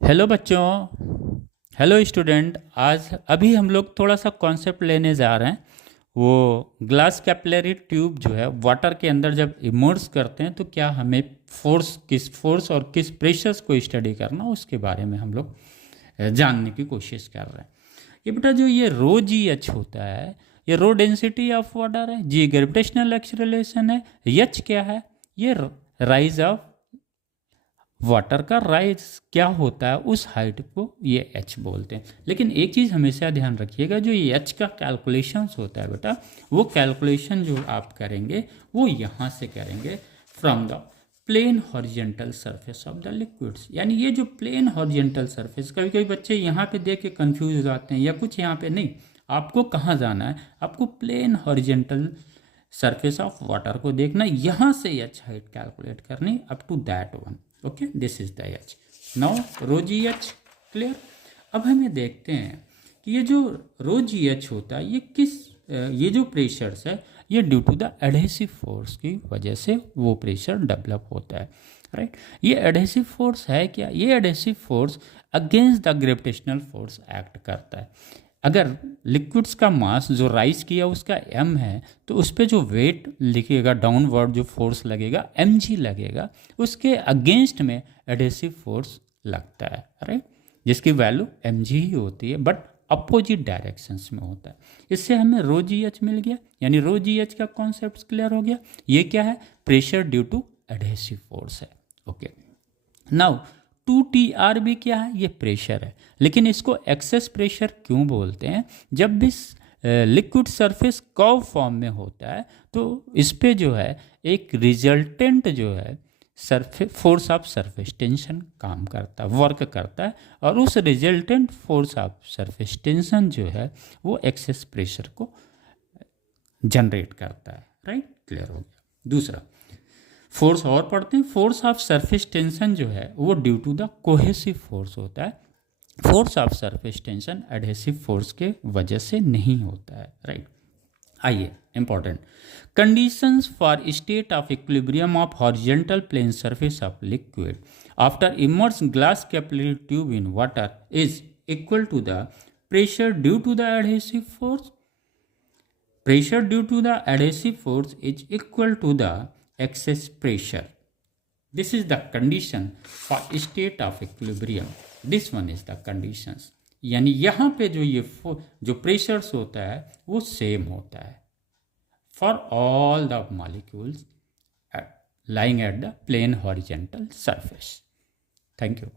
Hello बच्चों। Hello student. आज अभी हम लोग थोड़ा सा कॉन्सेप्ट लेने जा रहे हैं। वो ग्लास कैपिलरी ट्यूब जो है वाटर के अंदर जब इमर्स करते हैं तो क्या हमें फोर्स और किस प्रेशर्स को स्टडी करना उसके बारे में हम लोग जानने की कोशिश कर रहे हैं। ये बेटा जो ये रो जी एच होता है, ये रो डेंसिटी ऑफ वाटर है, जी ग्रेविटेशनल एक्सेलरेशन है, एच क्या है, ये राइज ऑफ वाटर का राइज क्या होता है उस हाइट को ये एच बोलते हैं। लेकिन एक चीज़ हमेशा ध्यान रखिएगा, जो ये एच का कैलकुलेशंस होता है बेटा, वो कैलकुलेशन जो आप करेंगे वो यहाँ से करेंगे from the plane horizontal surface of the liquids. यानी ये जो प्लेन हॉरिजेंटल सरफेस, कभी कभी बच्चे यहाँ पे देख के कंफ्यूज हो जाते हैं या कुछ यहाँ पे नहीं, आपको कहाँ जाना है, आपको plane horizontal surface of water को देखना, यहाँ से एच हाइट कैलकुलेट करनी up to that one. Okay, this is the H. Now rho g H clear. अब हमें देखते हैं कि ये जो रो जी एच होता है ये ये जो प्रेशर्स है ये due to the adhesive force की वजह से वो प्रेशर डेवलप होता है, राइट। ये एडहेसिव फोर्स है क्या? ये adhesive force against the gravitational force act करता है। अगर लिक्विड्स का मास जो राइज किया उसका m है तो उस पर जो वेट लिखिएगा, डाउनवर्ड जो फोर्स लगेगा mg लगेगा, उसके अगेंस्ट में एडहेसिव फोर्स लगता है, राइट, जिसकी वैल्यू mg ही होती है बट अपोजिट डायरेक्शंस में होता है। इससे हमें रो जी एच मिल गया, यानी रो जी एच का कॉन्सेप्ट क्लियर हो गया। ये क्या है? Pressure due to adhesive force है। ओके, नाउ 2TR भी क्या है? ये प्रेशर है, लेकिन इसको एक्सेस प्रेशर क्यों बोलते हैं? जब भी लिक्विड सरफेस कर्व फॉर्म में होता है तो इस पे जो है एक रिजल्टेंट जो है surface force of surface tension काम करता है, वर्क करता है, और उस resultant force of surface tension जो है वो एक्सेस प्रेशर को जनरेट करता है, राइट। क्लियर हो गया। दूसरा फोर्स और पढ़ते हैं। फोर्स ऑफ सरफेस टेंशन जो है वो due to the cohesive force होता है। Force of surface tension adhesive force के वजह से नहीं होता है, राइट। आइए, important conditions for state of equilibrium of horizontal plane surface of liquid after immerse glass capillary tube in water is equal to the pressure due to the adhesive force. Pressure due to the adhesive force is equal to the excess pressure. This is the condition for state of equilibrium. This one is the conditions. यानी यहाँ पे जो pressures होता है वो same होता है for all the molecules lying at the plane horizontal surface. Thank you.